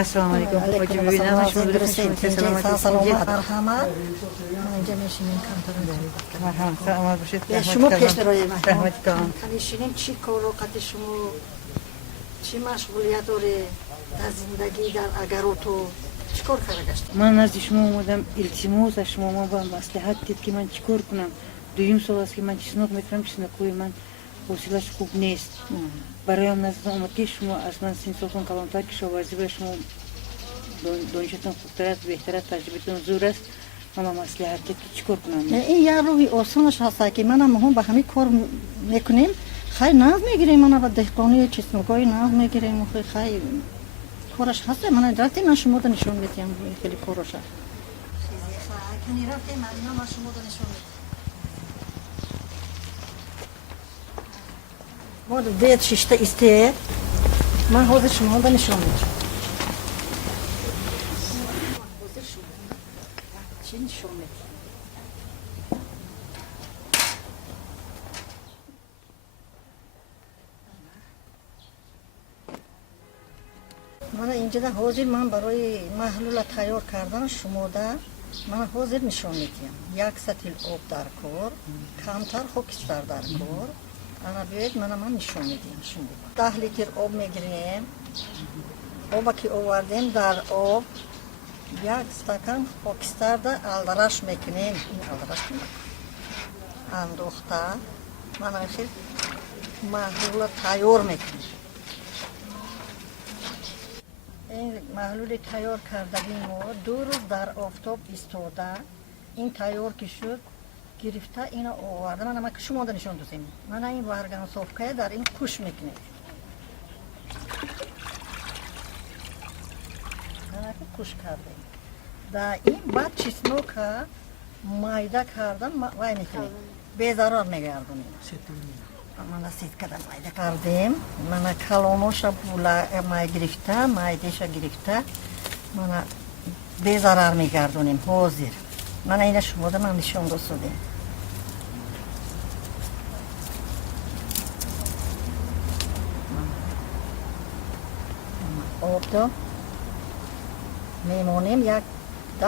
Assalomu alaykum. Hoji bibim, Salomat, marhamat. اینجا میشینیم کانتور. marhamat. Salomat bashid. شما پیش بروید. Rahmat kalam. میشینیم چی کارو قد شما چی مشغولیت داره در زندگی در اگراتو چیکار کرده گشتید؟ من نزد شما اومدم التماس از شما با مصلحت دید که من چیکار کنم. دویم سال است که من چیزناک میکنم چیزناکوی من حوصله‌اش خوب نیست. برایم نزد اومد که شما از من سین سالتون کلانتر کشاورزی به شما دانشتون خوبتر است بهتر است تجربتون زور است. من مصلحت دید که چیکار کنم. این یه روی آسانش هست که منم هم به همین کار میکنیم. خیلی ناز میگیریم من با دهقانی چیزناکای ناز میگیریم خیلی کارش هست من رفتی من شما رو نشون میدم خیلی کارش هست. کنی رفتی من شما رو نشون میدم. ما بیت شیشته استه من حاضر شما رو نشون میدم. حاضر شما چی نشون میدم؟ من اینجا حاضر من برای محلول تیار کردن شما در من حاضر نشون میدم. یک سطل آب در کار کمتر خاکستر در کار انا بیاید من نشون میدم شما 10 لیتر آب میگیریم آب که آوردیم در آب یک استکان خاکستر در الدرش میکنیم این الدرش اندوخته من خیلی محلول تیار میکنیم. این محلول تیار کردگی ما 2 روز در آفتاب ایستاده این تیار که شد گرفته اینو آورده من که شما نشون دادیم من این برگان صفحه در این کوش میکنیم من کوش کردیم در این بعد چیزنو که مایده کردن وای میکنیم بیزارار میگردونیم من سید کردم مایده کردیم من کلونوش بولا مای گرفته مایدهش گرفته من بیزارار میگردونیم حاضر من اینه شما ده من نشون دادم آب دو میمونیم یک 10-15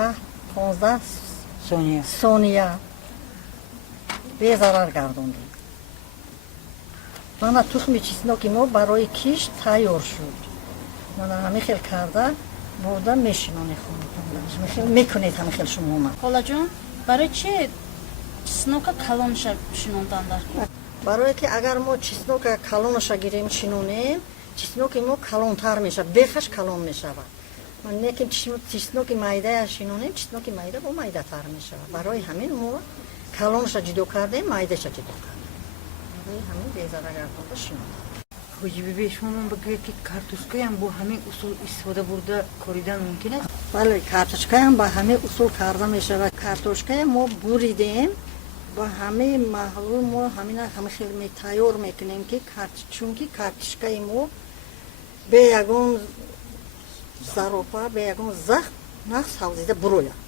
ثانیه بیزارار گردوندیم من تخم چیزناکی ما برای کیش تیار شد من همه خیل کرده بودم میشینونی خونتون میکنید همه خیل شما من حالا جان برای چه چیزناکا کلانش شنوندن در برای که اگر ما چیزناک کلانش گیریم شنونیم چیزناک ما کلانتر میشه بخش کلان میشه من نیکیم چیزناک مایده شنونیم چیزناک مایده با مایده تر میشه برای همین ما کلانش جدا کردیم مایده جدا کردیم همین بیزاره گردونده شنونیم. Hoji bibim شما من بگید که کارتوشکای هم با همین اصول استفاده برده کاریدن ممکن است؟ بله کارتوشکای هم با همه اصول کارده میشه و کارتوشکای ما بریدیم با همه محلول ما همه خیلی تیار میکنیم که چون که کارتوشکای ما به یگون ظرافه به یگون زخم نقص حوزیده بروید